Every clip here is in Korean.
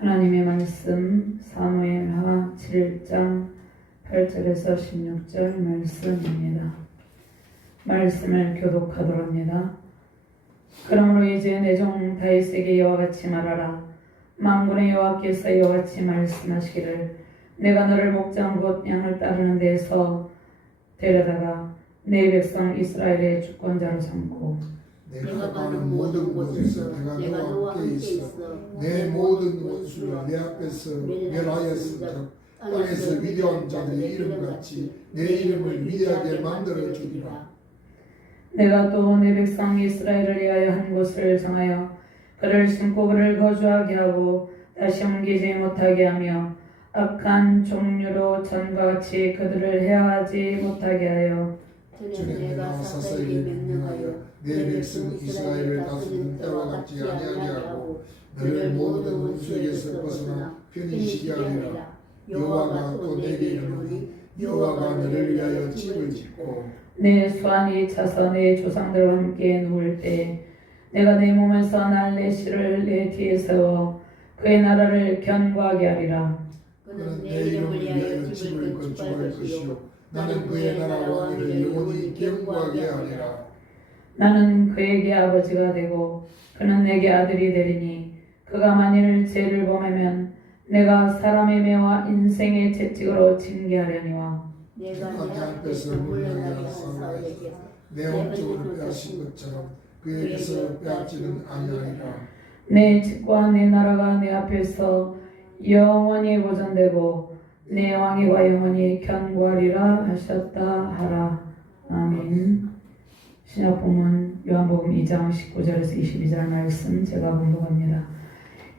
하나님의 말씀 사무엘하 7장 8절에서 16절 말씀입니다. 말씀을 교독하도록 합니다. 그러므로 이제 내 종 다윗에게 이와 같이 말하라. 만군의 여호와께서 이와 같이 말씀하시기를 내가 너를 목장 곧 양을 따르는 데에서 데려다가 내 백성 이스라엘의 주권자로 삼고 내가 가는 모든 곳에서 내가 너와 함께 있어 내 모든 원수를 내 앞에서 멸하였으므로 땅에서 위대한 자들의 이름같이 내 이름을 위대하게 만들어 주리라. 내가 또 내 백성 이스라엘을 위하여 한 곳을 정하여 그를 심고 그를 거주하게 하고 다시 옮기지 못하게 하며 악한 종류로 전과 같이 그들을 해하지 못하게 하여 전에 내가 사사에게 명령하여 내 백성 이스라엘을 다스리는 때와 같이 아니하게 하고 너를 모든 원수에게서 벗어나 편히 쉬게 하리라. 여호와가 또 내게 이르노니 여호와가 너를 위하여 집을 짓고 내 수완이 차서 내 조상들과 함께 누울 때 내가 내 몸에서 날내 씨를 내 뒤에 세워 그의 나라를 견고하게 하리라. 그는 내 이름을 위하여 집을 건축할 것이요 나는 그의 나라 왕위를 영원히 견고하게 하리라. 나는 그에게 아버지가 되고 그는 내게 아들이 되리니 그가 만일 죄를 범하면 내가 사람의 매와 인생의 채찍으로 징계하려니와 내가 내 앞에서 물러나게 하사오에게 내 온종을 빼앗은 것처럼 그에게서 빼앗지는 아니하리라. 내 집과 내 나라가 내 앞에서 영원히 보존되고 내 왕위가 영원히 견고하리라 하셨다 하라. 아멘. 신약본문 요한복음 2장 19절에서 22절 말씀 제가 공독합니다.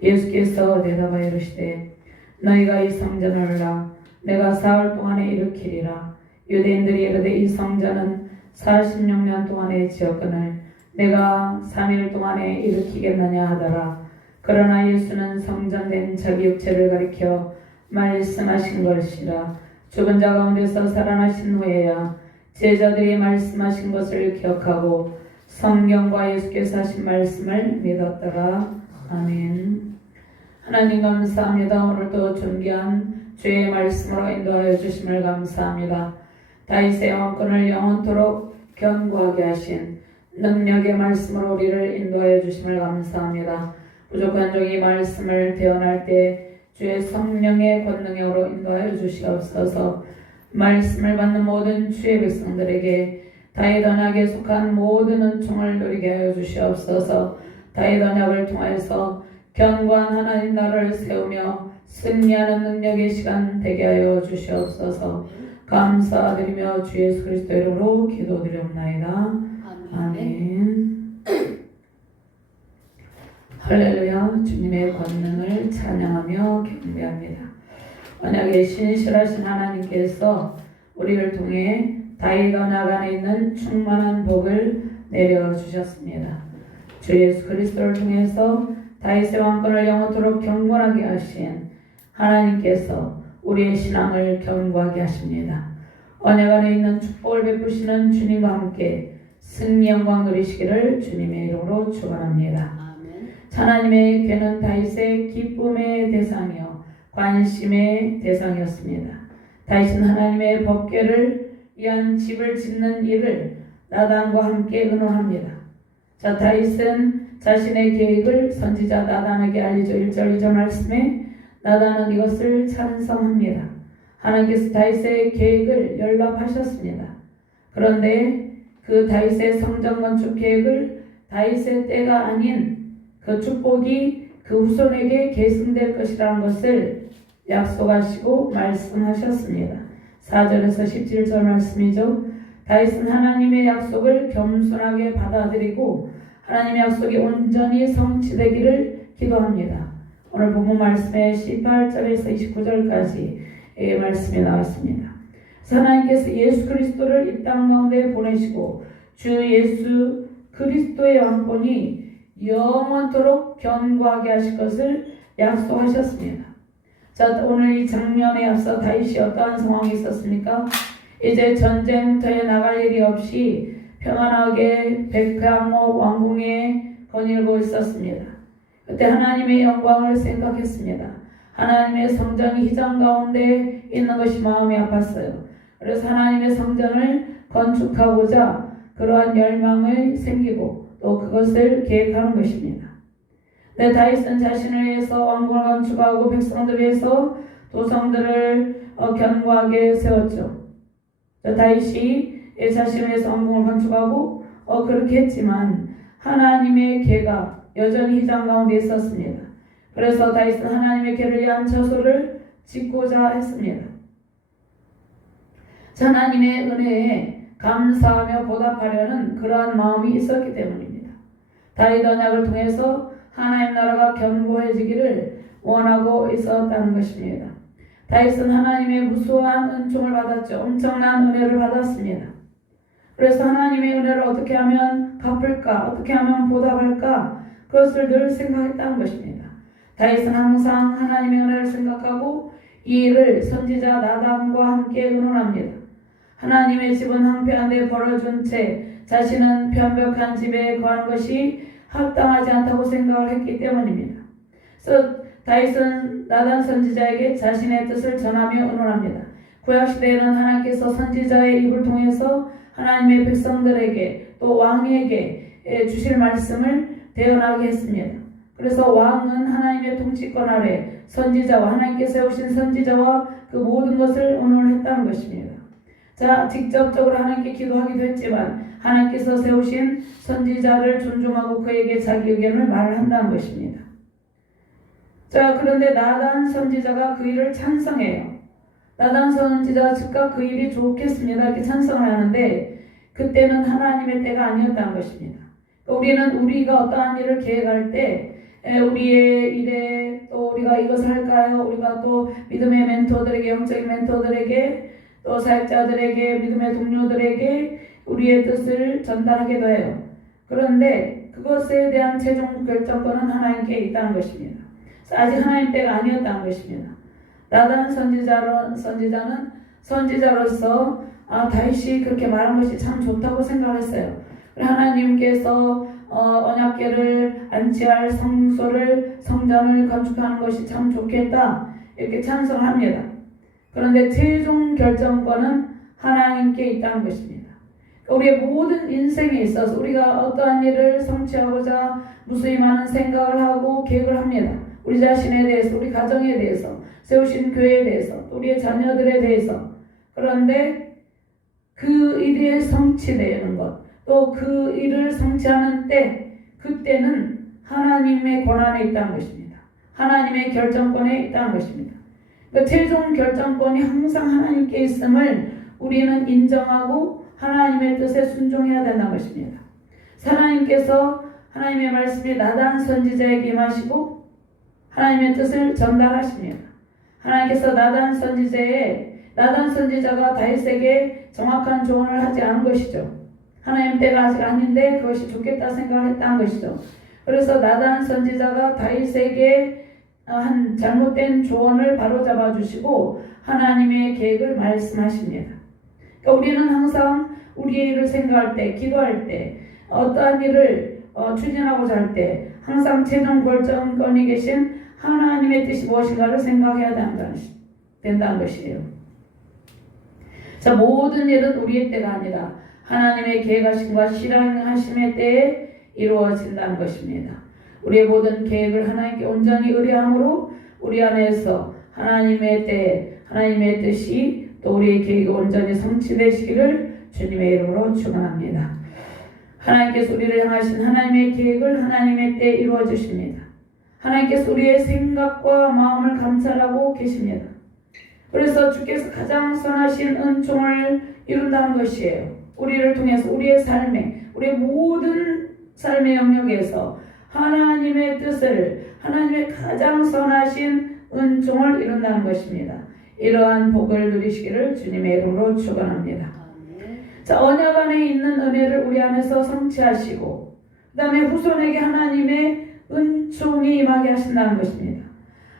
예수께서 대답하여 이르시되 너희가 이 성전을 라 내가 사흘 동안에 일으키리라. 유대인들이 이르되 이 성전은 46년 동안에 지었거늘 내가 3일 동안에 일으키겠느냐 하더라. 그러나 예수는 성전된 자기 육체를 가리켜 말씀하신 것이라. 죽은 자 가운데서 살아나신 후에야 제자들이 말씀하신 것을 기억하고 성경과 예수께서 하신 말씀을 믿었더라. 아멘. 하나님 감사합니다. 오늘도 존귀한 주의 말씀으로 인도하여 주심을 감사합니다. 다윗의 왕권을 영원토록 견고하게 하신 능력의 말씀으로 우리를 인도하여 주심을 감사합니다. 부족한 종이 말씀을 대언할 때 주의 성령의 권능으로 인도하여 주시옵소서. 말씀을 받는 모든 주의 백성들에게 다윗 언약에 속한 모든 은총을 누리게 하여 주시옵소서. 다윗 언약을 통하여서 견고한 하나님 나라를 세우며 승리하는 능력의 시간 되게 하여 주시옵소서. 감사드리며 주 예수 그리스도 이름으로 기도드리옵나이다. 아멘. 할렐루야. 주님의 권능을 찬양하며 경배합니다. 언약의 신실하신 하나님께서 우리를 통해 다윗 언약 안에 있는 충만한 복을 내려주셨습니다. 주 예수 그리스도를 통해서 다윗의 왕권을 영원토록 견고하게 하신 하나님께서 우리의 신앙을 견고하게 하십니다. 언약 안에 있는 축복을 베푸시는 주님과 함께 승리 영광 누리시기를 주님의 이름으로 축원합니다. 하나님의 괴는 다윗의 기쁨의 대상이요 관심의 대상이었습니다. 다윗은 하나님의 법궤를 위한 집을 짓는 일을 나단과 함께 의논합니다. 자, 다윗은 자신의 계획을 선지자 나단에게 알리죠. 1절 2절 말씀에 나단은 이것을 찬성합니다. 하나님께서 다윗의 계획을 연락하셨습니다. 그런데 그 다윗의 성전 건축 계획을 다윗의 때가 아닌 그 축복이 그 후손에게 계승될 것이라는 것을 약속하시고 말씀하셨습니다. 4절에서 17절 말씀이죠. 다윗은 하나님의 약속을 겸손하게 받아들이고 하나님의 약속이 온전히 성취되기를 기도합니다. 오늘 본문 말씀에 18절에서 29절까지 말씀이 나왔습니다. 하나님께서 예수 그리스도를 이 땅 가운데 보내시고 주 예수 그리스도의 왕권이 영원토록 견고하게 하실 것을 약속하셨습니다. 자, 오늘 이 장면에 앞서 다윗이 어떠한 상황이 있었습니까? 이제 전쟁터에 나갈 일이 없이 평안하게 백향목 왕궁에 거닐고 있었습니다. 그때 하나님의 영광을 생각했습니다. 하나님의 성전이 휘장 가운데 있는 것이 마음이 아팠어요. 그래서 하나님의 성전을 건축하고자 그러한 열망이 생기고 또 그것을 계획하는 것입니다. 네, 다윗은 자신을 위해서 왕궁을 건축하고 백성들을 위해서 도성들을 견고하게 세웠죠. 다윗이 자신을 위해서 왕궁을 건축하고 그렇게 했지만 하나님의 궤가 여전히 휘장 가운데 있었습니다. 그래서 다윗은 하나님의 궤를 위한 처소를 짓고자 했습니다. 하나님의 은혜에 감사하며 보답하려는 그러한 마음이 있었기 때문입니다. 다윗 언약을 통해서 하나님 나라가 견고해지기를 원하고 있었다는 것입니다. 다윗은 하나님의 무수한 은총을 받았죠. 엄청난 은혜를 받았습니다. 그래서 하나님의 은혜를 어떻게 하면 갚을까? 어떻게 하면 보답할까? 그것을 늘 생각했다는 것입니다. 다윗은 항상 하나님의 은혜를 생각하고 이 일을 선지자 나단과 함께 의논합니다. 하나님의 집은 황폐한데 벌어준 채 자신은 편벽한 집에 거하는 것이 합당하지 않다고 생각을 했기 때문입니다. 그래서 다윗은 나단 선지자에게 자신의 뜻을 전하며 의논합니다. 구약시대에는 하나님께서 선지자의 입을 통해서 하나님의 백성들에게 또 왕에게 주실 말씀을 대언하게 했습니다. 그래서 왕은 하나님의 통치권 아래 선지자와 하나님께서 세우신 선지자와 그 모든 것을 의논했다는 것입니다. 직접적으로 하나님께 기도하기도 했지만 하나님께서 세우신 선지자를 존중하고 그에게 자기 의견을 말을 한다는 것입니다. 그런데 나단 선지자가 그 일을 찬성해요. 나단 선지자가 즉각 그 일이 좋겠습니다. 이렇게 찬성을 하는데 그때는 하나님의 때가 아니었다는 것입니다. 우리는 우리가 어떠한 일을 계획할 때 우리의 일에 또 우리가 이것을 할까요? 우리가 또 믿음의 멘토들에게 영적인 멘토들에게 또 사역자들에게 믿음의 동료들에게 우리의 뜻을 전달하기도 해요. 그런데 그것에 대한 최종 결정권은 하나님께 있다는 것입니다. 아직 하나님 때가 아니었다는 것입니다. 나단 선지자는 선지자로서 다윗이 그렇게 말한 것이 참 좋다고 생각했어요. 하나님께서 언약궤를 안치할 성전을 건축하는 것이 참 좋겠다 이렇게 찬성합니다. 그런데 최종 결정권은 하나님께 있다는 것입니다. 우리의 모든 인생에 있어서 우리가 어떠한 일을 성취하고자 무수히 많은 생각을 하고 계획을 합니다. 우리 자신에 대해서, 우리 가정에 대해서, 세우신 교회에 대해서, 우리의 자녀들에 대해서. 그런데 그 일이 성취되는 것, 또 그 일을 성취하는 때, 그때는 하나님의 권한에 있다는 것입니다. 하나님의 결정권에 있다는 것입니다. 그러니까 최종 결정권이 항상 하나님께 있음을 우리는 인정하고 하나님의 뜻에 순종해야 된다는 것입니다. 하나님께서 하나님의 말씀이 나단 선지자에게 임하시고 하나님의 뜻을 전달하십니다. 하나님께서 나단 선지자가 다윗에게 정확한 조언을 하지 않은 것이죠. 하나님 때가 아직 아닌데 그것이 좋겠다 생각을 했다는 것이죠. 그래서 나단 선지자가 다윗에게 한 잘못된 조언을 바로잡아 주시고 하나님의 계획을 말씀하십니다. 그러니까 우리는 항상 우리의 일을 생각할 때, 기도할 때, 어떠한 일을 추진하고자 할 때 항상 최종 결정권이 계신 하나님의 뜻이 무엇인가를 생각해야 된다는 것이에요. 모든 일은 우리의 때가 아니라 하나님의 계획하심과 실행하심의 때에 이루어진다는 것입니다. 우리의 모든 계획을 하나님께 온전히 의뢰함으로 우리 안에서 하나님의 때, 하나님의 뜻이 또 우리의 계획이 온전히 성취되시기를 주님의 이름으로 축원합니다. 하나님께서 우리를 향하신 하나님의 계획을 하나님의 때에 이루어 주십니다. 하나님께서 우리의 생각과 마음을 감찰하고 계십니다. 그래서 주께서 가장 선하신 은총을 이룬다는 것이에요. 우리를 통해서 우리의 삶에, 우리의 모든 삶의 영역에서 하나님의 뜻을, 하나님의 가장 선하신 은총을 이룬다는 것입니다. 이러한 복을 누리시기를 주님의 이름으로 축원합니다. 언약 안에 있는 은혜를 우리 안에서 성취하시고 그 다음에 후손에게 하나님의 은총이 임하게 하신다는 것입니다.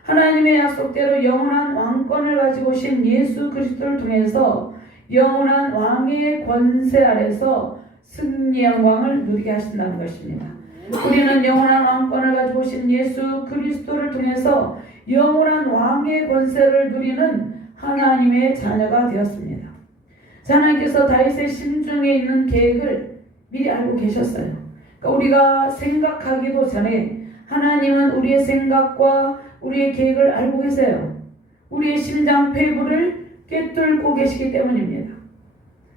하나님의 약속대로 영원한 왕권을 가지고 오신 예수 그리스도를 통해서 영원한 왕의 권세 아래서 승리 영광을 누리게 하신다는 것입니다. 우리는 영원한 왕권을 가지고 오신 예수 그리스도를 통해서 영원한 왕의 권세를 누리는 하나님의 자녀가 되었습니다. 하나님께서 다윗의 심중에 있는 계획을 미리 알고 계셨어요. 그러니까 우리가 생각하기도 전에 하나님은 우리의 생각과 우리의 계획을 알고 계세요. 우리의 심장 폐부를 꿰뚫고 계시기 때문입니다.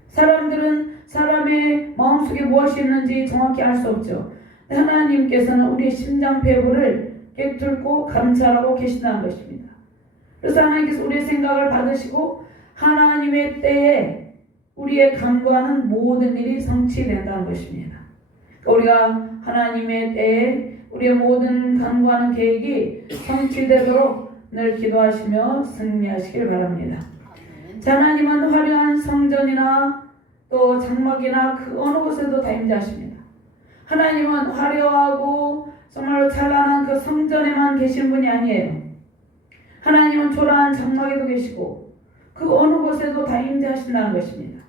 사람들은 사람의 마음속에 무엇이 있는지 정확히 알 수 없죠. 하나님께서는 우리의 심장 폐부를 꿰뚫고 감찰하고 계신다는 것입니다. 그래서 하나님께서 우리의 생각을 받으시고 하나님의 때에 우리의 간구하는 모든 일이 성취된다는 것입니다. 우리가 하나님의 때에 우리의 모든 간구하는 계획이 성취되도록 늘 기도하시며 승리하시길 바랍니다. 하나님은 화려한 성전이나 또 장막이나 그 어느 곳에도 다 임재하십니다. 하나님은 화려하고 정말로 찬란한 그 성전에만 계신 분이 아니에요. 하나님은 초라한 장막에도 계시고 그 어느 곳에도 다 임재하신다는 것입니다.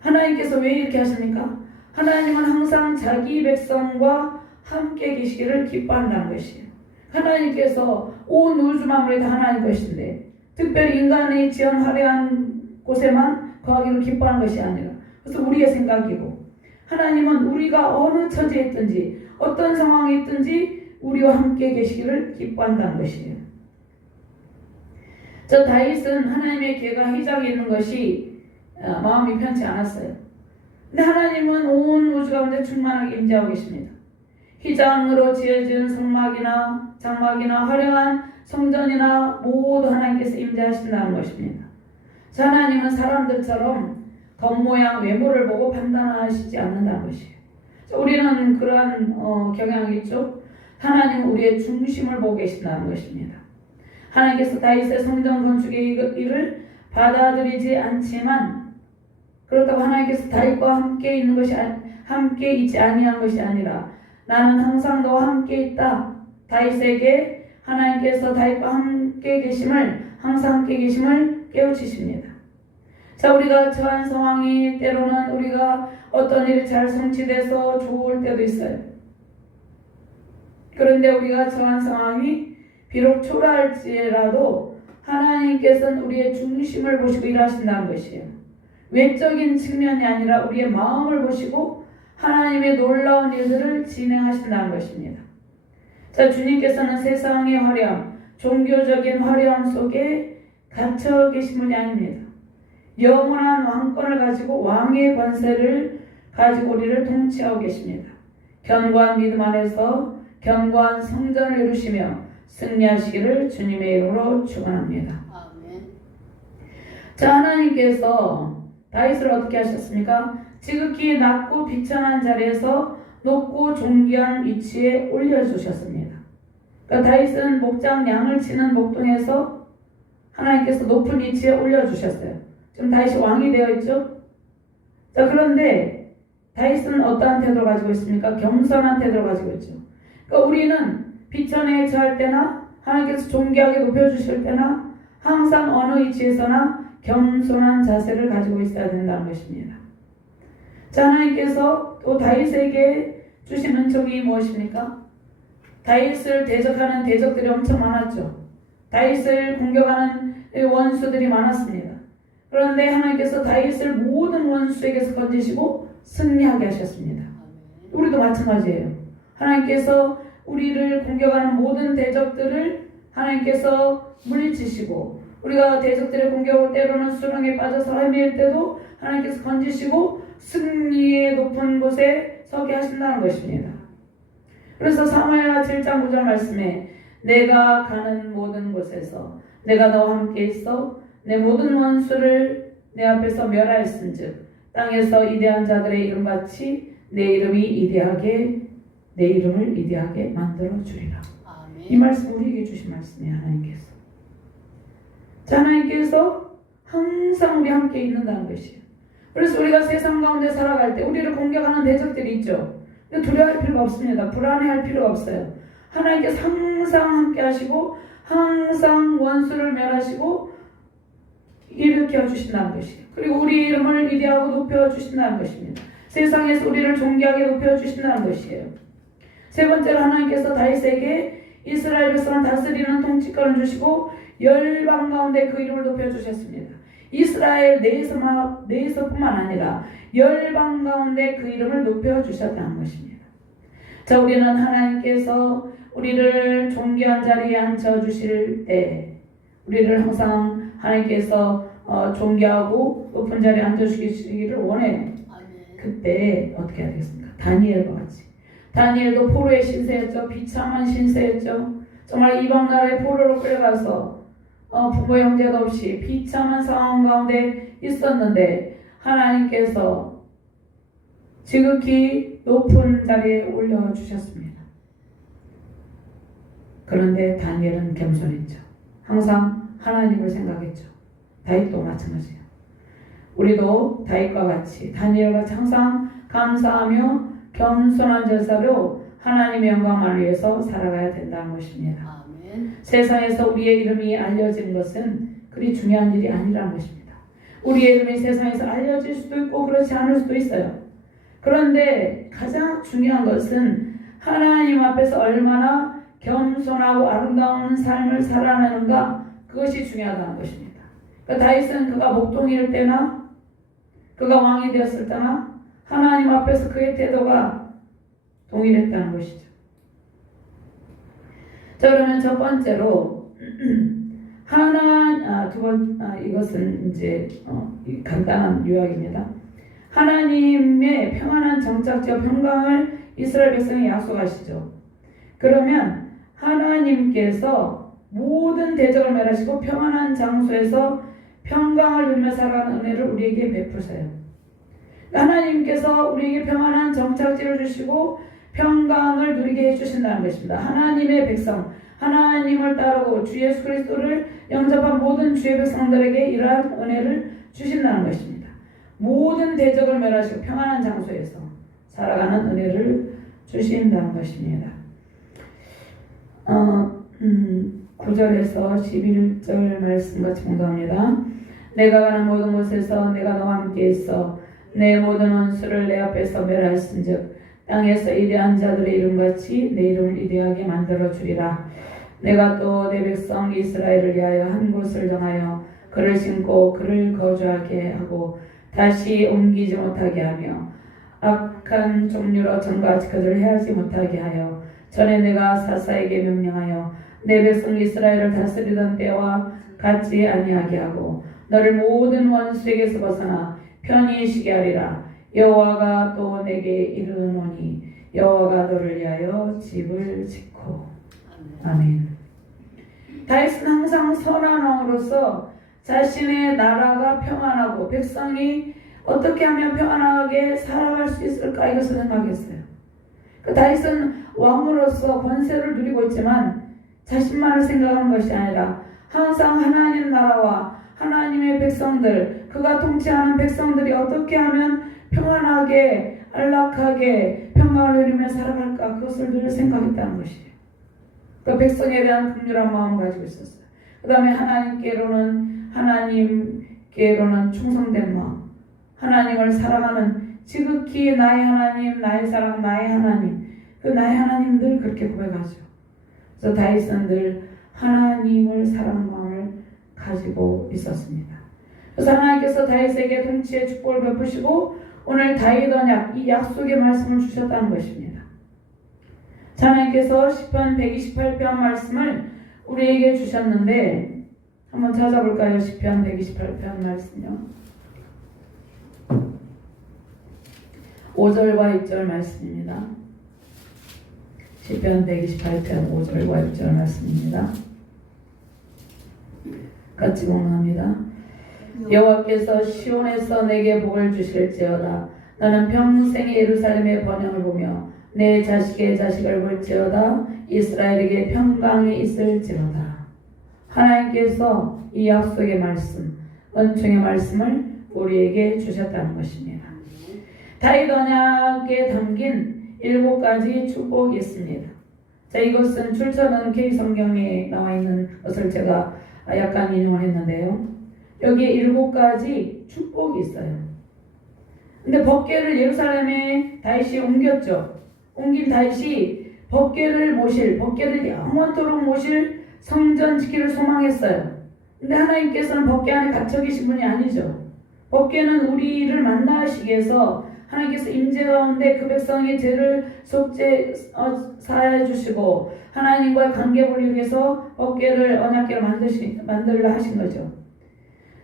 하나님께서 왜 이렇게 하십니까? 하나님은 항상 자기 백성과 함께 계시기를 기뻐한다는 것이에요. 하나님께서 온 우주 만물이 다 하나님 것인데 특별히 인간의 지은 화려한 곳에만 거하기를 기뻐하는 것이 아니라 그래서 우리의 생각이고 하나님은 우리가 어느 처지에 있든지 어떤 상황에 있든지 우리와 함께 계시기를 기뻐한다는 것이에요. 다윗은 하나님의 계가 희장에 있는 것이 마음이 편치 않았어요. 근데 하나님은 온 우주 가운데 충만하게 임재하고 계십니다. 휘장으로 지어진 성막이나 장막이나 화려한 성전이나 모두 하나님께서 임재하신다는 것입니다. 하나님은 사람들처럼 겉모양 외모를 보고 판단하시지 않는다는 것이에요. 우리는 그러한 경향이 있죠. 하나님은 우리의 중심을 보고 계신다는 것입니다. 하나님께서 다윗의 성전 건축의 일을 받아들이지 않지만 그렇다고 하나님께서 다윗과 함께 있는 것이 함께 있지 아니한 것이 아니라 나는 항상 너와 함께 있다. 다윗에게 하나님께서 다윗과 함께 계심을 항상 함께 계심을 깨우치십니다. 우리가 처한 상황이 때로는 우리가 어떤 일이 잘 성취돼서 좋을 때도 있어요. 그런데 우리가 처한 상황이 비록 초라할지라도 하나님께서는 우리의 중심을 보시고 일하신다는 것이에요. 외적인 측면이 아니라 우리의 마음을 보시고 하나님의 놀라운 일들을 진행하신다는 것입니다. 주님께서는 세상의 화려함, 종교적인 화려함 속에 갇혀 계신 분이 아닙니다. 영원한 왕권을 가지고 왕의 권세를 가지고 우리를 통치하고 계십니다. 견고한 믿음 안에서 견고한 성전을 이루시며 승리하시기를 주님의 이름으로 축원합니다. 아멘. 하나님께서 다윗을 어떻게 하셨습니까? 지극히 낮고 비천한 자리에서 높고 존귀한 위치에 올려주셨습니다. 그러니까 다윗은 목장 양을 치는 목동에서 하나님께서 높은 위치에 올려주셨어요. 지금 다윗이 왕이 되어 있죠? 그런데 다윗은 어떠한 태도를 가지고 있습니까? 겸손한 태도를 가지고 있죠. 그러니까 우리는 비천에 처할 때나 하나님께서 존귀하게 높여주실 때나 항상 어느 위치에서나 겸손한 자세를 가지고 있어야 된다는 것입니다. 하나님께서 또 다윗에게 주신 은총이 무엇입니까? 다윗을 대적하는 대적들이 엄청 많았죠. 다윗을 공격하는 원수들이 많았습니다. 그런데 하나님께서 다윗을 모든 원수에게서 건지시고 승리하게 하셨습니다. 우리도 마찬가지예요. 하나님께서 우리를 공격하는 모든 대적들을 하나님께서 물리치시고 우리가 대적들의 공격을 때로는 수렁에 빠져서 헤맬 때도 하나님께서 건지시고 승리의 높은 곳에 서게 하신다는 것입니다. 그래서 사무엘하 7장 9절 말씀에 내가 가는 모든 곳에서 내가 너와 함께 있어 내 모든 원수를 내 앞에서 멸하였은즉 땅에서 이대한 자들의 이름같이 내 이름을 이대하게 만들어 주리라. 아멘. 이 말씀 우리에게 주신 말씀이에요. 하나님께서 항상 우리 함께 있는다는 것이에요. 그래서 우리가 세상 가운데 살아갈 때 우리를 공격하는 대적들이 있죠. 근데 두려워할 필요가 없습니다. 불안해할 필요가 없어요. 하나님께서 항상 함께 하시고 항상 원수를 멸하시고 일으켜 주신다는 것이에요. 그리고 우리 이름을 위대하고 높여 주신다는 것입니다. 세상에서 우리를 존귀하게 높여 주신다는 것이에요. 세 번째로 하나님께서 다윗에게 이스라엘 백성을 다스리는 통치권을 주시고 열방 가운데 그 이름을 높여주셨습니다. 이스라엘 내에서뿐만 아니라 열방 가운데 그 이름을 높여주셨다는 것입니다. 자, 우리는 하나님께서 우리를 존귀한 자리에 앉혀주실 때 우리를 항상 하나님께서 존귀하고 높은 자리에 앉아주시기를 원해요. 그때 어떻게 해야 되겠습니까? 다니엘과 같이. 다니엘도 포로의 신세였죠. 비참한 신세였죠. 정말 이방 나라의 포로로 끌려가서 부모 형제도 없이 비참한 상황 가운데 있었는데 하나님께서 지극히 높은 자리에 올려주셨습니다. 그런데 다니엘은 겸손했죠. 항상 하나님을 생각했죠. 다윗도 마찬가지예요. 우리도 다윗과 같이 다니엘과 같이 항상 감사하며 겸손한 제사로 하나님의 영광을 위해서 살아가야 된다는 것입니다. 아멘. 세상에서 우리의 이름이 알려진 것은 그리 중요한 일이 아니라는 것입니다. 우리의 이름이 세상에서 알려질 수도 있고 그렇지 않을 수도 있어요. 그런데 가장 중요한 것은 하나님 앞에서 얼마나 겸손하고 아름다운 삶을 살아내는가, 그것이 중요하다는 것입니다. 그러니까 다윗은 그가 목동일 때나 그가 왕이 되었을 때나 하나님 앞에서 그의 태도가 동일했다는 것이죠. 자, 그러면 첫 번째로 이것은 이제 간단한 요약입니다. 하나님의 평안한 정착지와 평강을 이스라엘 백성에 약속하시죠. 그러면 하나님께서 모든 대적을 멸하시고 평안한 장소에서 평강을 누리며 살아가는 은혜를 우리에게 베푸세요. 하나님께서 우리에게 평안한 정착지를 주시고 평강을 누리게 해주신다는 것입니다. 하나님의 백성, 하나님을 따르고 주 예수 그리스도를 영접한 모든 주의 백성들에게 이러한 은혜를 주신다는 것입니다. 모든 대적을 멸하시고 평안한 장소에서 살아가는 은혜를 주신다는 것입니다. 9절에서 11절 말씀 같이 공부합니다. 내가 가는 모든 곳에서 내가 너와 함께 있어 내 모든 원수를 내 앞에서 멸하신즉 땅에서 이대한 자들의 이름같이 내 이름을 이대하게 만들어 주리라. 내가 또 내 백성 이스라엘을 위하여 한 곳을 정하여 그를 심고 그를 거주하게 하고 다시 옮기지 못하게 하며 악한 종류로 전같이 그들을 해하지 못하게 하여 전에 내가 사사에게 명령하여 내 백성 이스라엘을 다스리던 때와 같지 아니하게 하고 너를 모든 원수에게서 벗어나 편히 쉬게 하리라. 여호와가 또 내게 이르노니 여호와가 너를 위하여 집을 짓고. 아멘. 다윗은 항상 선한 왕으로서 자신의 나라가 평안하고 백성이 어떻게 하면 평안하게 살아갈 수 있을까, 이것을 생각했어요. 다윗은 왕으로서 권세를 누리고 있지만 자신만을 생각하는 것이 아니라 항상 하나님 나라와 하나님의 백성들, 그가 통치하는 백성들이 어떻게 하면 평안하게 안락하게 평강을 누리며 살아갈까, 그것을 늘 생각했다는 것이에요. 그 백성에 대한 긍휼한 마음을 가지고 있었어요. 그 다음에 하나님께로는 충성된 마음, 하나님을 사랑하는, 지극히 나의 하나님, 나의 사랑, 나의 하나님, 그 나의 하나님 늘 그렇게 고백하죠. 그래서 다윗은 늘 하나님을 사랑하는 마음을 가지고 있었습니다. 그래서 하나님께서 다윗에게 통치의 축복을 베푸시고 오늘 다윗 언약, 이 약속의 말씀을 주셨다는 것입니다. 하나님께서 시편 128편 말씀을 우리에게 주셨는데 한번 찾아볼까요? 시편 128편 말씀요. 5절과 6절 말씀입니다. 시편 128편 5절과 6절 말씀입니다. 같이 공부합니다. 여호와께서 시온에서 내게 복을 주실지어다. 나는 평생에 예루살렘의 번영을 보며 내 자식의 자식을 볼지어다. 이스라엘에게 평강이 있을지어다. 하나님께서 이 약속의 말씀, 은총의 말씀을 우리에게 주셨다는 것입니다. 다윗 언약에 담긴 7가지 축복이 있습니다. 자, 이것은 출처는 K성경에 나와 있는 것을 제가 약간 인용을 했는데요. 여기에 7가지 축복이 있어요. 근데 법궤를 예루살렘에 다윗이 옮겼죠. 옮긴 다윗이 법궤를 영원토록 모실 성전 지키를 소망했어요. 근데 하나님께서는 법궤 안에 갇혀 계신 분이 아니죠. 법궤는 우리를 만나시기 위해서 하나님께서 임재 가운데 그 백성의 죄를 사하여 주시고 하나님과의 관계를 위해서 법궤를 언약궤로 만들라 하신 거죠.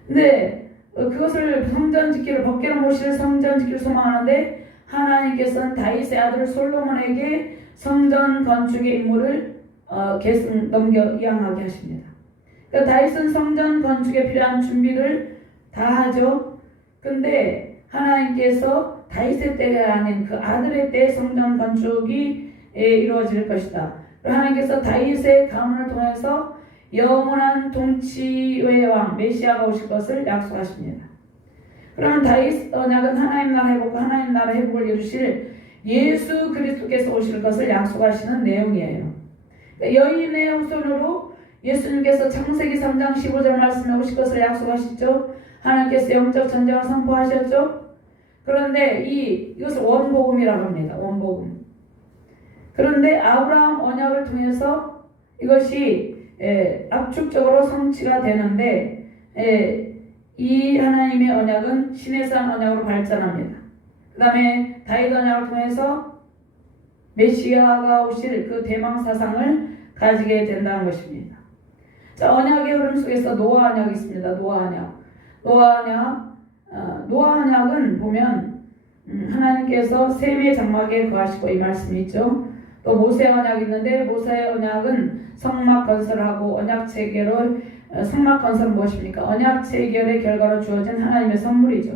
근데 그것을 성전 지키를 법궤로 모실 성전 지키를 소망하는데 하나님께서는 다윗의 아들 솔로몬에게 성전 건축의 임무를 계속 이양하게 하십니다. 그러니까 다윗은 성전 건축에 필요한 준비를 다 하죠. 근데 하나님께서 다윗의 때가 아닌 그 아들의 때 성전 건축이 이루어질 것이다. 하나님께서 다윗의 가문을 통해서 영원한 통치의 왕 메시아가 오실 것을 약속하십니다. 그러면 다윗 언약은 하나님 나라 회복과 하나님 나라 회복을 이루실 예수 그리스도께서 오실 것을 약속하시는 내용이에요. 여인의 후손으로 예수님께서 창세기 3장 15절 말씀에 오실 것을 약속하셨죠. 하나님께서 영적 전쟁을 선포하셨죠. 그런데 이것을 원복음이라고 합니다. 원복음. 그런데 아브라함 언약을 통해서 이것이 압축적으로 성취가 되는데 이 하나님의 언약은 시내산 언약으로 발전합니다. 그 다음에 다윗 언약을 통해서 메시아가 오실 그 대망 사상을 가지게 된다는 것입니다. 자, 언약의 흐름 속에서 노아 언약이 있습니다. 노아 언약은 보면 하나님께서 셈의 장막에 거하시고 이 말씀이 있죠. 또 모세 언약이 있는데 모세 언약은 성막 건설하고 언약 체계로 성막 건설은 무엇입니까? 언약 체결의 결과로 주어진 하나님의 선물이죠.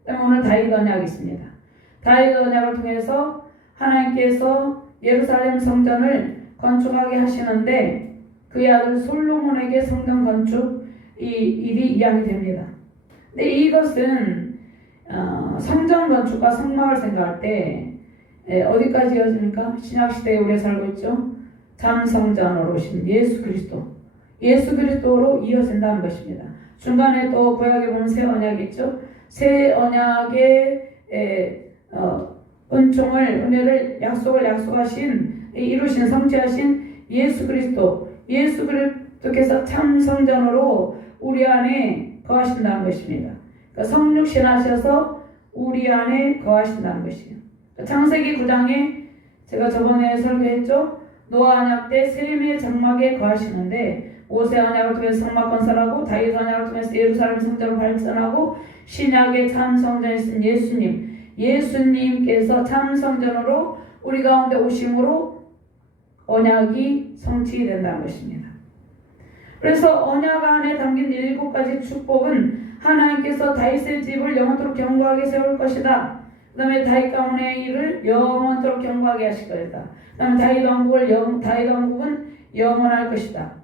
그다음에 오늘 다윗 언약이 있습니다. 다윗 언약을 통해서 하나님께서 예루살렘 성전을 건축하게 하시는데 그의 아들 솔로몬에게 성전 건축 이 일이 이양이 됩니다. 근데 이것은 성전 건축과 성막을 생각할 때 어디까지 이어집니까? 신약시대에 우리가 살고 있죠. 참성전으로 오신 예수 그리스도로 이어진다는 것입니다. 중간에 또 구약에 보면 새 언약이 있죠. 새 언약의 은혜를 약속하신 이루신 성취하신 예수 그리스도께서 참 성전으로 우리 안에 거하신다는 것입니다. 그러니까 성육신 하셔서 우리 안에 거하신다는 것이에요. 창세기 9장에 제가 저번에 설교했죠. 노아 언약 때 셈의 장막에 거하시는데 모세 언약을 통해서 성막 건설하고 다윗 언약을 통해서 예루살렘 성전을 발전하고 신약의 참 성전이 쓴 예수님께서 참 성전으로 우리 가운데 오심으로 언약이 성취된다는 것입니다. 그래서 언약 안에 담긴 7가지 축복은 하나님께서 다윗의 집을 영원토록 견고하게 세울 것이다. 그 다음에 다윗 가문의 일을 영원토록 견고하게 하실 것이다. 그 다음에 다윗 왕국은 영원할 것이다.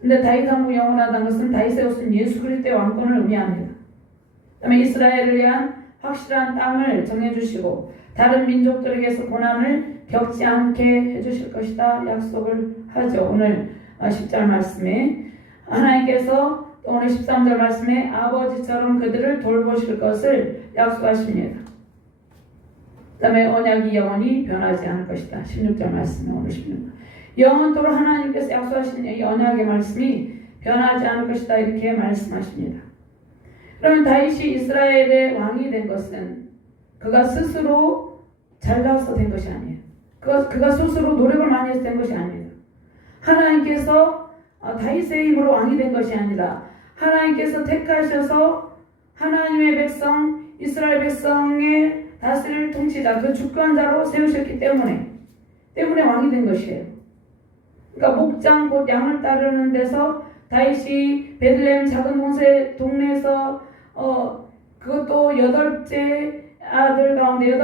근데 다윗 왕국이 영원하다는 것은 다윗의 오신 예수 그리스도의 왕권을 의미합니다. 그 다음에 이스라엘을 위한 확실한 땅을 정해주시고 다른 민족들에게서 고난을 겪지 않게 해주실 것이다 약속을 하죠. 오늘 10절 말씀에 하나님께서 오늘 13절 말씀에 아버지처럼 그들을 돌보실 것을 약속하십니다. 그 다음에 언약이 영원히 변하지 않을 것이다. 16절 말씀에 오늘 16절 영원토록 하나님께서 약속하신 이 언약의 말씀이 변하지 않을 것이다 이렇게 말씀하십니다. 그러면 다윗이 이스라엘의 왕이 된 것은 그가 스스로 잘나서 된 것이 아니에요. 그가 스스로 노력을 많이 해서 된 것이 아닙니다. 하나님께서 다윗의 힘으로 왕이 된 것이 아니라 하나님께서 택하셔서 하나님의 백성 이스라엘 백성의 다스릴 통치자 그 주권자로 세우셨기 때문에 왕이 된 것이에요. 그러니까 목장 곧 양을 따르는 데서 다윗이 베들레헴 작은 동네에서 그것도 8째 아들 가운데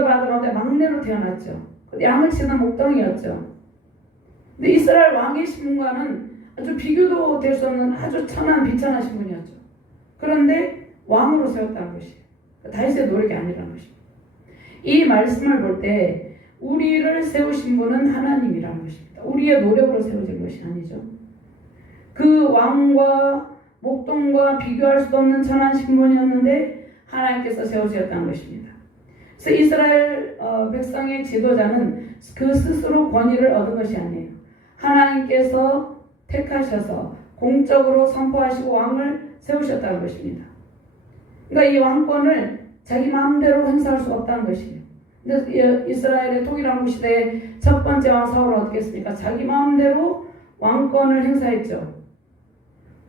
막내로 태어났죠. 양을 치는 목동이었죠. 근데 이스라엘 왕의 신분과는 아주 비교도 될 수 없는 아주 비천하신 분이었죠. 그런데 왕으로 세웠다는 것이에요. 다윗의 노력이 아니라는 것입니다. 이 말씀을 볼 때 우리를 세우신 분은 하나님이라는 것입니다. 우리의 노력으로 세워진 것이 아니죠. 그 왕과 목동과 비교할 수 없는 천한 신분이었는데 하나님께서 세우셨다는 것입니다. 그래서 이스라엘 백성의 지도자는 그 스스로 권위를 얻은 것이 아니에요. 하나님께서 택하셔서 공적으로 선포하시고 왕을 세우셨다는 것입니다. 그러니까 이 왕권을 자기 마음대로 행사할 수 없다는 것이에요. 근데 이스라엘의 통일왕국 시대의 첫 번째 왕 사울은 어떻게 했습니까? 자기 마음대로 왕권을 행사했죠.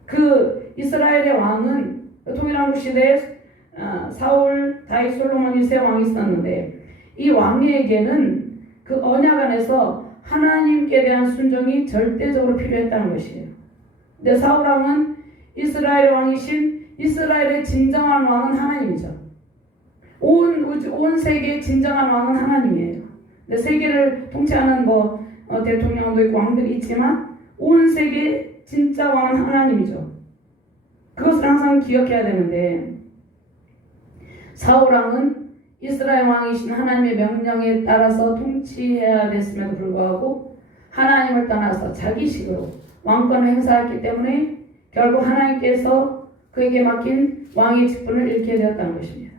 그 이스라엘의 왕은 통일왕국 시대에 사울, 다윗, 솔로몬이 세 왕이 있었는데 이 왕에게는 그 언약 안에서 하나님께 대한 순종이 절대적으로 필요했다는 것이에요. 근데 사울 왕은 이스라엘 왕이신 이스라엘의 진정한 왕은 하나님이죠. 온 세계의 진정한 왕은 하나님이에요. 근데 세계를 통치하는 대통령도 있고 왕들이 있지만 온 세계 진짜 왕은 하나님이죠. 그것을 항상 기억해야 되는데 사울 왕은 이스라엘 왕이신 하나님의 명령에 따라서 통치해야 됐음에도 불구하고 하나님을 떠나서 자기식으로 왕권을 행사했기 때문에 결국 하나님께서 그에게 맡긴 왕의 직분을 잃게 되었다는 것입니다.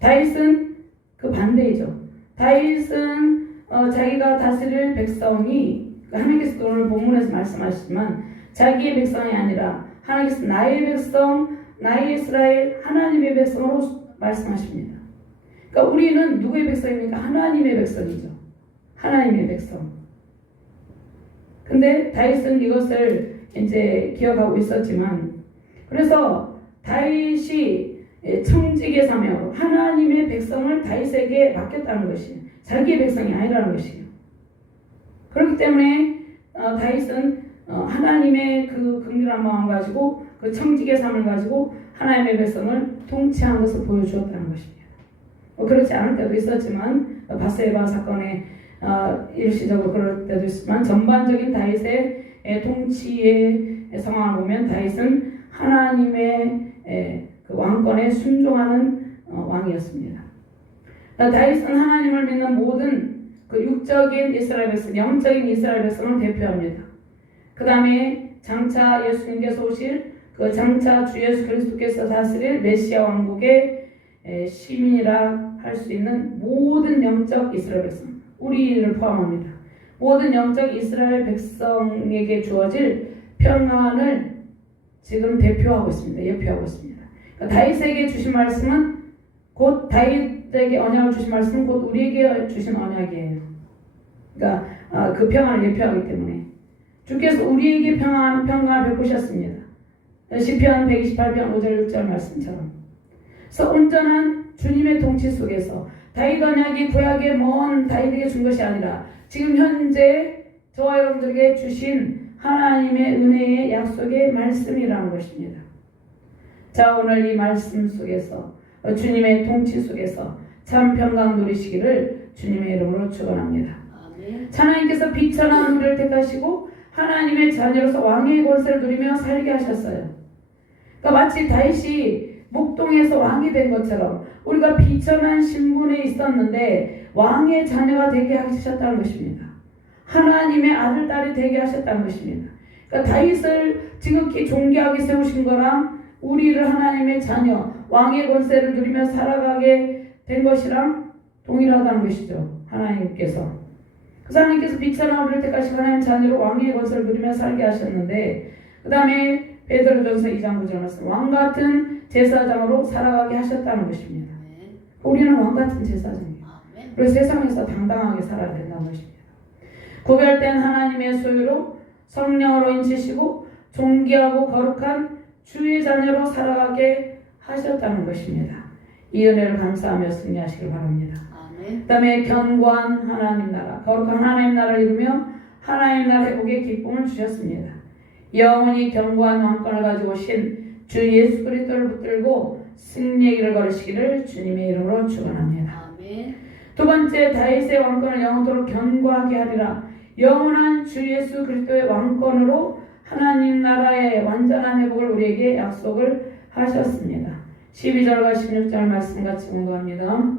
다윗은 그 반대이죠. 다윗은 자기가 다스릴 백성이 하나님께서 오늘 본문에서 말씀하시지만 자기의 백성이 아니라 하나님께서 나의 백성, 나의 이스라엘, 하나님의 백성으로 말씀하십니다. 그러니까 우리는 누구의 백성입니까? 하나님의 백성이죠. 하나님의 백성. 근데 다윗은 이것을 이제 기억하고 있었지만 그래서 다윗이 청지기의 사명으로 하나님의 백성을 다윗에게 맡겼다는 것이에요. 자기의 백성이 아니라는 것이에요. 그렇기 때문에 다윗은 하나님의 그 긍휼한 마음을 가지고 그 청지기의 삶을 가지고 하나님의 백성을 통치한 것을 보여주었다는 것입니다. 그렇지 않을 때도 있었지만 바세바 사건의 일시적으로 그럴 때도 있지만 전반적인 다윗의 통치의 상황을 보면 다윗은 하나님의 그 왕권에 순종하는 왕이었습니다. 다윗은 하나님을 믿는 모든 그 육적인 이스라엘 백성, 영적인 이스라엘 백성을 대표합니다. 그 다음에 장차 예수님께서 오실 그 장차 주 예수 그리스도께서 다스릴 메시아 왕국의 시민이라 할 수 있는 모든 영적 이스라엘 백성, 우리를 포함합니다. 모든 영적 이스라엘 백성에게 주어질 평안을 지금 대표하고 있습니다. 예표하고 있습니다. 그러니까 다윗에게 주신 말씀은 곧 다윗에게 언약을 주신 말씀은 곧 우리에게 주신 언약이에요. 그러니까 그 평안을 예표하기 때문에 주께서 우리에게 평안을 베푸셨습니다. 시편 128편 5절 6절 말씀처럼. 그래서 온전한 주님의 통치 속에서 다윗 언약이 구약의 먼 다윗에게 준 것이 아니라 지금 현재 저와 여러분들에게 주신 하나님의 은혜의 약속의 말씀이라는 것입니다. 자, 오늘 이 말씀 속에서 주님의 통치 속에서 참 평강 누리시기를 주님의 이름으로 축원합니다. 하나님께서 비천한 우리를 택하시고 하나님의 자녀로서 왕의 권세를 누리며 살게 하셨어요. 그러니까 마치 다윗이 목동에서 왕이 된 것처럼 우리가 비천한 신분에 있었는데 왕의 자녀가 되게 하셨다는 것입니다. 하나님의 아들, 딸이 되게 하셨다는 것입니다. 그러니까 다윗을 지극히 존귀하게 세우신 거랑 우리를 하나님의 자녀, 왕의 권세를 누리며 살아가게 된 것이랑 동일하다는 것이죠. 하나님께서. 그래서 하나님께서 비천한 우리를 택하시고 하나님의 자녀로 왕의 권세를 누리며 살게 하셨는데 그 다음에 베드로전서 2장 9절 말씀 왕같은 제사장으로 살아가게 하셨다는 것입니다. 우리는 왕같은 제사장이에요. 그래서 세상에서 당당하게 살아야 된다는 것입니다. 구별된 하나님의 소유로 성령으로 인치시고 존귀하고 거룩한 주의 자녀로 살아가게 하셨다는 것입니다. 이 은혜를 감사하며 승리하시길 바랍니다. 그 다음에 견고한 하나님 나라, 거룩한 하나님 나라를 이루며 하나님 나라 회복의 기쁨을 주셨습니다. 영원히 견고한 왕권을 가지고 오신 주 예수 그리스도를 붙들고 승리의 길을 걸으시기를 주님의 이름으로 축원합니다. 두 번째, 다윗의 왕권을 영원토록 견고하게 하리라. 영원한 주 예수 그리스도의 왕권으로 하나님 나라의 완전한 회복을 우리에게 약속을 하셨습니다. 12절과 16절 말씀 같이 공부합니다.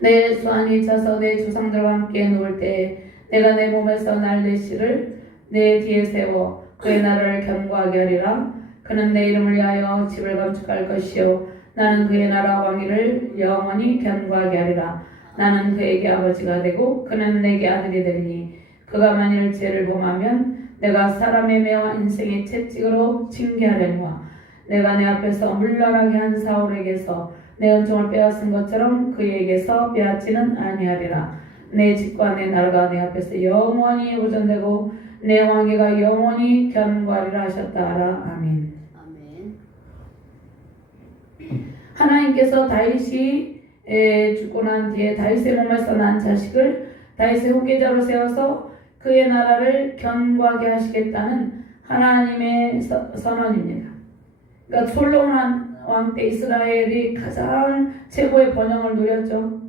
내 수완이 차서 내 조상들과 함께 누울 때 내가 내 몸에서 날 내시를 내 뒤에 세워 그의 나라를 견고하게 하리라. 그는 내 이름을 위하여 집을 건축할 것이요 나는 그의 나라와 왕위를 영원히 견고하게 하리라. 나는 그에게 아버지가 되고 그는 내게 아들이 되리니 그가 만일 죄를 범하면 내가 사람의 매와 인생의 채찍으로 징계하려니와 내가 내 앞에서 물러나게 한 사울에게서 내 은총을 빼앗은 것처럼 그에게서 빼앗지는 아니하리라. 내 집과 내 나라가 내 앞에서 영원히 보존되고 내 왕위가 영원히 견고하리라 하셨다 하라. 아멘. 아멘. 하나님께서 다윗이 죽고 난 뒤에 다윗의 몸에서 난 자식을 다윗의 후계자로 세워서 그의 나라를 견고하게 하시겠다는 하나님의 선언입니다. 그러니까 솔로몬 왕 때 이스라엘이 가장 최고의 번영을 누렸죠.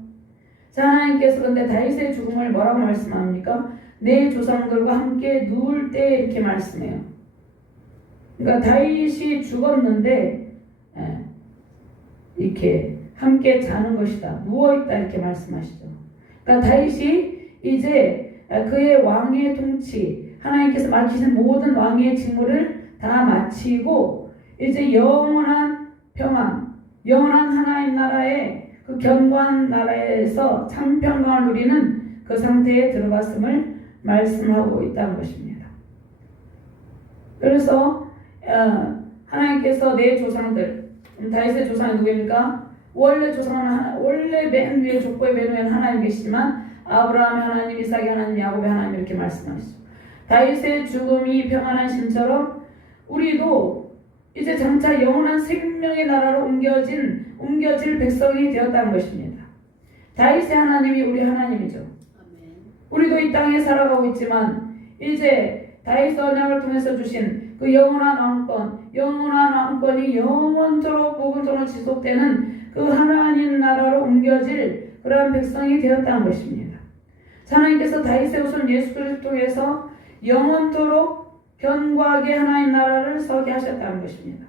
자, 하나님께서 근데 다윗의 죽음을 뭐라고 말씀합니까? 내 조상들과 함께 누울 때 이렇게 말씀해요. 그러니까 다윗이 죽었는데 이렇게 함께 자는 것이다. 누워있다 이렇게 말씀하시죠. 그러니까 다윗이 이제 그의 왕의 통치, 하나님께서 맡기신 모든 왕의 직무를 다 마치고 이제 영원한 평안, 영원한 하나님 나라의 그 견고한 나라에서 참 평강을 누리는 그 상태에 들어갔음을 말씀하고 있다는 것입니다. 그래서 하나님께서 내 조상들, 다윗의 조상이 누구입니까? 원래 조상은 원래 맨 위에 족보의 맨 위에는 하나님 계시지만 아브라함의 하나님, 이삭의 하나님, 야곱의 하나님 이렇게 말씀하시죠. 다윗의 죽음이 평안한 심처럼 우리도 이제 장차 영원한 생명의 나라로 옮겨질 백성이 되었다는 것입니다. 다윗의 하나님이 우리 하나님이죠. 아멘. 우리도 이 땅에 살아가고 있지만 이제 다윗 언약을 통해서 주신 그 영원한 왕권이 영원토록 무궁토록 지속되는 그 하나님 나라로 옮겨질 그러한 백성이 되었다는 것입니다. 하나님께서 다윗의 후손 예수 그리스도를 통해서 영원토록 견고하게 하나님 나라를 서게 하셨다는 것입니다.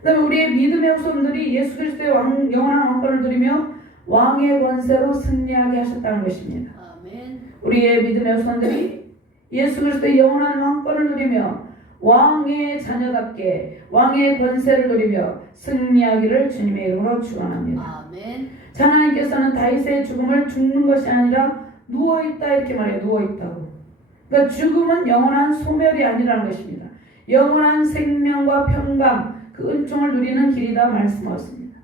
그 다음에 우리의 믿음의 후손들이 예수 그리스도의 영원한 왕권을 누리며 왕의 권세로 승리하게 하셨다는 것입니다. 아멘. 우리의 믿음의 후손들이 예수 그리스도의 영원한 왕권을 누리며 왕의 자녀답게 왕의 권세를 누리며 승리하기를 주님의 이름으로 축원합니다. 아멘. 하나님께서는 다윗의 죽음을 죽는 것이 아니라 누워있다 이렇게 말해요. 누워있다고. 그러니까 죽음은 영원한 소멸이 아니라는 것입니다. 영원한 생명과 평강, 그 은총을 누리는 길이다 말씀하셨습니다.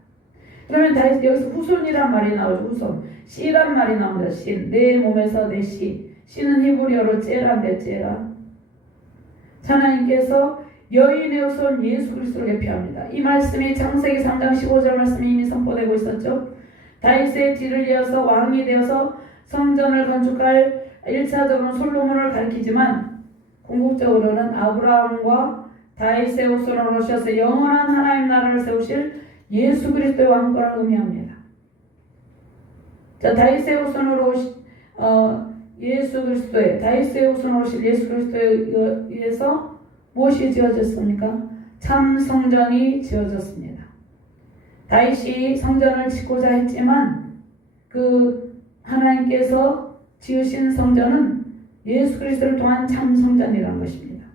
그러면 다윗 여기서 후손이란 말이 나오죠. 후손. 씨란 말이 나옵니다. 씨. 내 몸에서 내 씨. 씨는 히브리어로 째라인데 째라. 하나님께서 여인의 후손 예수 그리스도를 대표합니다. 이 말씀이 창세기 3장 15절 말씀이 이미 선포되고 있었죠. 다윗의 뒤를 이어서 왕이 되어서 성전을 건축할 1차적으로는 솔로몬을 가리키지만 궁극적으로는 아브라함과 다윗의 후손으로 오셔서 영원한 하나님 나라를 세우실 예수 그리스도의 왕권을 의미합니다. 자, 다윗의 후손으로 예수 그리스도의 다윗의 후손으로 오실 예수 그리스도에 의해서 무엇이 지어졌습니까? 참 성전이 지어졌습니다. 다윗이 성전을 짓고자 했지만 그 하나님께서 지으신 성전은 예수 그리스도를 통한 참 성전이라는 것입니다.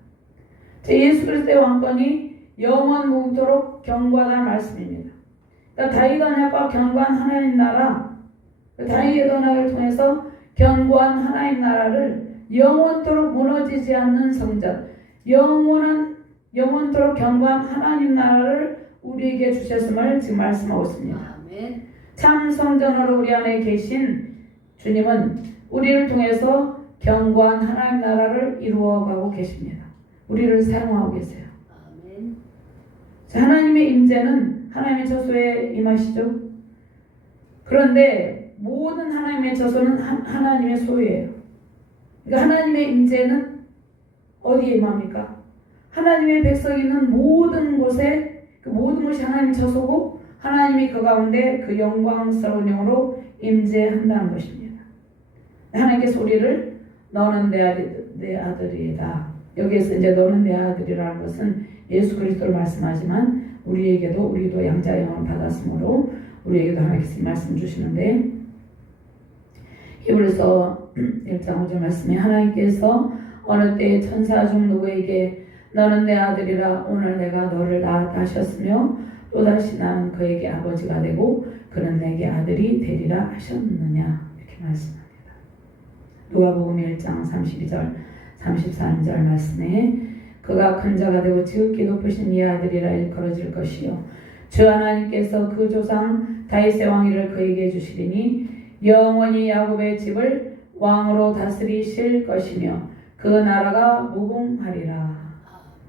예수 그리스도의 왕권이 영원무토록 견고하다는 말씀입니다. 그러니까 다윗 언약과 견고한 하나님 나라, 다윗의 언약을 통해서 견고한 하나님 나라를 영원토록 무너지지 않는 성전, 영원토록 견고한 하나님 나라를 우리에게 주셨음을 지금 말씀하고 있습니다. 아멘. 참 성전으로 우리 안에 계신 주님은 우리를 통해서 견고한 하나님 나라를 이루어가고 계십니다. 우리를 사용하고 계세요. 아멘. 하나님의 임재는 하나님의 처소에 임하시죠. 그런데 모든 하나님의 처소는 하나님의 소유예요. 그러니까 하나님의 임재는 어디에 임합니까? 하나님의 백성이 있는 모든 곳에 그 모든 것이 하나님의 처소고 하나님이 그 가운데 그 영광스러운 영으로 임재한다는 것입니다. 하나님께서 우리를 너는 내 아들이다. 여기에서 이제 너는 내 아들이라는 것은 예수 그리스도를 말씀하지만 우리도 양자의 영을 받았으므로 우리에게도 하나님께서 말씀 주시는데 히브리서 1장 5절 말씀에 하나님께서 어느 때에 천사 중 누구에게 너는 내 아들이라 오늘 내가 너를 낳았다 하셨으며 또다시 나는 그에게 아버지가 되고 그는 내게 아들이 되리라 하셨느냐 이렇게 말씀합니다. 누가복음 1장 32절 33절 말씀에 그가 큰 자가 되고 지극히 높으신 이 아들이라 일컬어질 것이요 주 하나님께서 그 조상 다윗의 왕위를 그에게 주시리니 영원히 야곱의 집을 왕으로 다스리실 것이며 그 나라가 무궁하리라.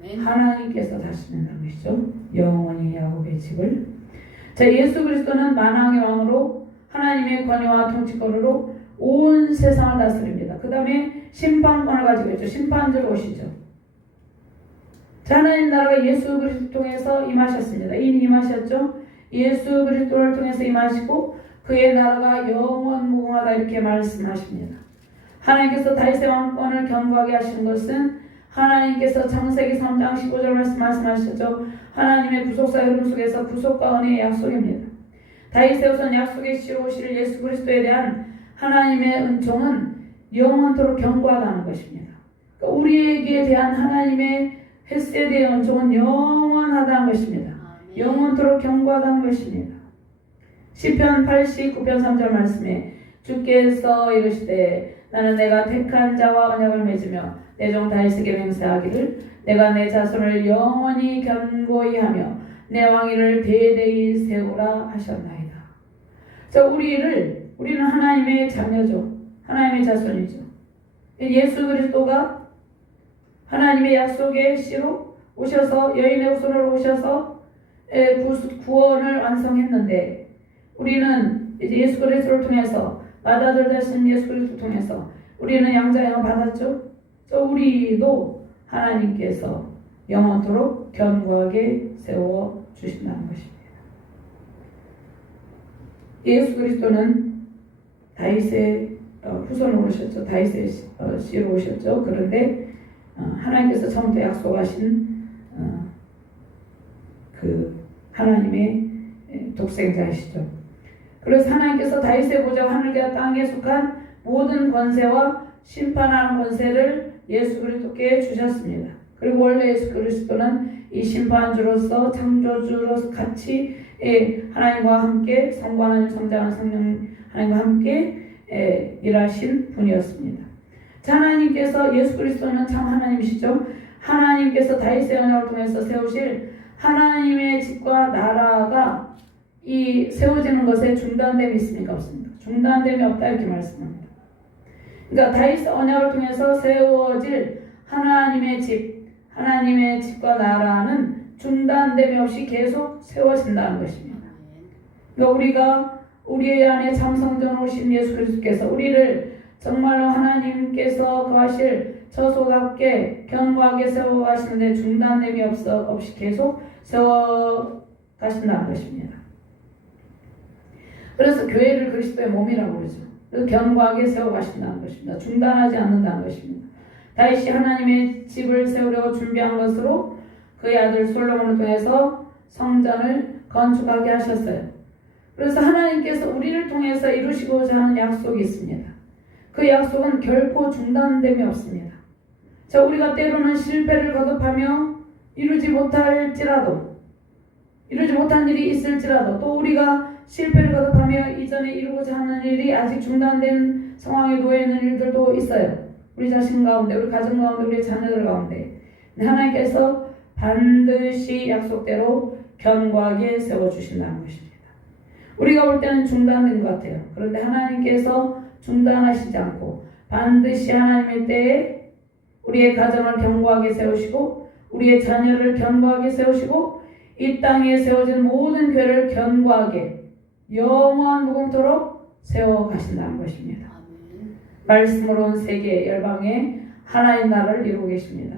아멘. 하나님께서 다스린다는 것이죠. 영원히 야곱의 집을. 자, 예수 그리스도는 만왕의 왕으로 하나님의 권위와 통치권으로 온 세상을 다스립니다. 그 다음에 심판권을 가지고 있죠. 심판자로 오시죠. 자, 하나님 나라가 예수 그리스도 통해서 임하셨습니다. 이미 임하셨죠. 예수 그리스도를 통해서 임하시고 그의 나라가 영원 무궁하다 이렇게 말씀하십니다. 하나님께서 다윗의 왕권을 견고하게 하신 것은 하나님께서 창세기 3장 15절 말씀하셨죠. 하나님의 구속사 흐름 속에서 구속과 은혜의 약속입니다. 다윗의 우선 약속의 씨로 오실 예수 그리스도에 대한 하나님의 은총은 영원토록 견고하다는 것입니다. 그러니까 우리에게 대한 하나님의 헷세대의 은총은 영원하다는 것입니다. 아멘. 영원토록 견고하다는 것입니다. 시편 89편 3절 말씀에 주께서 이르시되 나는 내가 택한 자와 언약을 맺으며 내 종 다윗에게 맹세하기를 내가 내 자손을 영원히 견고히 하며 내 왕위를 대대히 세우라 하셨나이다. 자, 우리는 하나님의 자녀죠. 하나님의 자손이죠. 예수 그리스도가 하나님의 약속의 씨로 오셔서 여인의 후손으로 오셔서 구원을 완성했는데 우리는 이제 예수 그리스도를 통해서 맏아들 되신 예수 그리스도를 통해서 우리는 양자형을 받았죠. 우리도 하나님께서 영원토록 견고하게 세워 주신다는 것입니다. 예수 그리스도는 다윗의 후손으로 오셨죠. 다윗의 씨로 오셨죠. 그런데 하나님께서 처음부터 약속하신 그 하나님의 독생자이시죠. 그래서 하나님께서 다윗의 보좌 하늘과 땅에 속한 모든 권세와 심판하는 권세를 예수 그리스도께 주셨습니다. 그리고 원래 예수 그리스도는 이 심판주로서 창조주로서 같이 하나님과 함께 성부 하나님 성자하는 성령 하나님과 함께 일하신 분이었습니다. 자, 하나님께서 예수 그리스도는 참 하나님이시죠. 하나님께서 다윗의 언약을 통해서 세우실 하나님의 집과 나라가 이 세워지는 것에 중단됨이 있습니까? 없습니까? 중단됨이 없다 이렇게 말씀합니다. 그러니까 다윗의 언약을 통해서 세워질 하나님의 집과 나라는 중단됨이 없이 계속 세워진다는 것입니다. 그러니까 우리 안에 참성전 오신 예수 그리스도께서 우리를 정말로 하나님께서 거하실 저소답게 견고하게 세워가시는데 중단됨이 없이 계속 세워가신다는 것입니다. 그래서 교회를 그리스도의 몸이라고 그러죠. 그래서 견고하게 세워가신다는 것입니다. 중단하지 않는다는 것입니다. 다윗이 하나님의 집을 세우려고 준비한 것으로 그의 아들 솔로몬을 통해서 성전을 건축하게 하셨어요. 그래서 하나님께서 우리를 통해서 이루시고자 하는 약속이 있습니다. 그 약속은 결코 중단됨이 없습니다. 자, 우리가 때로는 실패를 거듭하며 이루지 못한 일이 있을지라도 또 우리가 실패를 거듭하며 이전에 이루고자 하는 일이 아직 중단된 상황에 놓여 있는 일들도 있어요. 우리 자신 가운데, 우리 가정 가운데, 우리 자녀들 가운데. 하나님께서 반드시 약속대로 견고하게 세워주신다는 것입니다. 우리가 볼 때는 중단된 것 같아요. 그런데 하나님께서 중단하시지 않고 반드시 하나님의 때에 우리의 가정을 견고하게 세우시고 우리의 자녀를 견고하게 세우시고 이 땅에 세워진 모든 교회를 견고하게 영원 무궁토록 세워가신다는 것입니다. 말씀으로 온 세계 열방에 하나님 나라를 이루고 계십니다.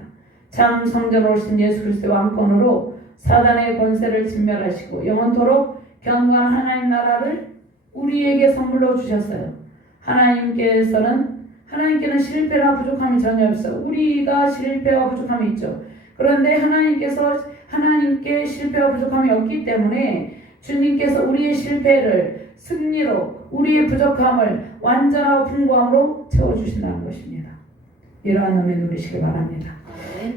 참 성전으로 오신 예수 그리스도의 왕권으로 사단의 권세를 진멸하시고 영원토록 견고한 하나님 나라를 우리에게 선물로 주셨어요. 하나님께는 실패나 부족함이 전혀 없어요. 우리가 실패와 부족함이 있죠. 그런데 하나님께 실패와 부족함이 없기 때문에 주님께서 우리의 실패를 승리로 우리의 부족함을 완전하고 풍부함으로 채워주신다는 것입니다. 이러한 은혜 누리시기 바랍니다.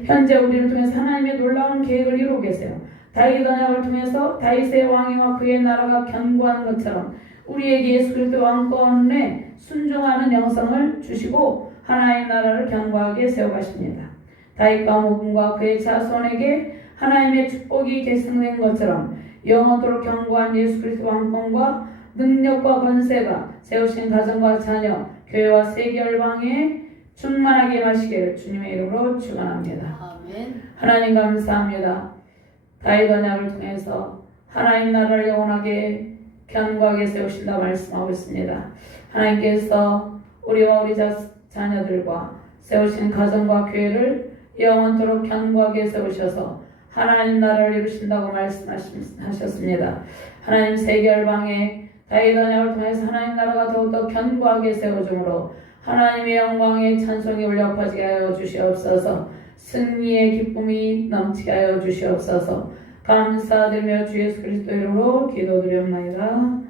현재 우리를 통해서 하나님의 놀라운 계획을 이루고 계세요. 다윗 언약을 통해서 다윗의 왕위와 그의 나라가 견고한 것처럼 우리에게 예수 그리스도 왕권에 순종하는 영성을 주시고 하나님의 나라를 견고하게 세워가십니다. 다윗과 모금과 그의 자손에게 하나님의 축복이 계승된 것처럼 영원토록 견고한 예수 그리스도 왕권과 능력과 권세가 세우신 가정과 자녀, 교회와 세계 열방에 충만하게 마시기를 주님의 이름으로 축원합니다. 아멘. 하나님 감사합니다. 다윗 언약을 통해서 하나님 나라를 영원하게 견고하게 세우신다 말씀하고 있습니다. 하나님께서 우리와 우리 자녀들과 세우신 가정과 교회를 영원토록 견고하게 세우셔서 하나님 나라를 이루신다고 말씀하셨습니다. 하나님 세계 열방에 다윗 언약을 통해서 하나님 나라가 더욱더 견고하게 세워줌으로 하나님의 영광에 찬송이 울려 퍼지게 하여 주시옵소서. 승리의 기쁨이 넘치게 하여 주시옵소서. 감사드리며 주 예수 그리스도 이름으로 기도드렸나이다.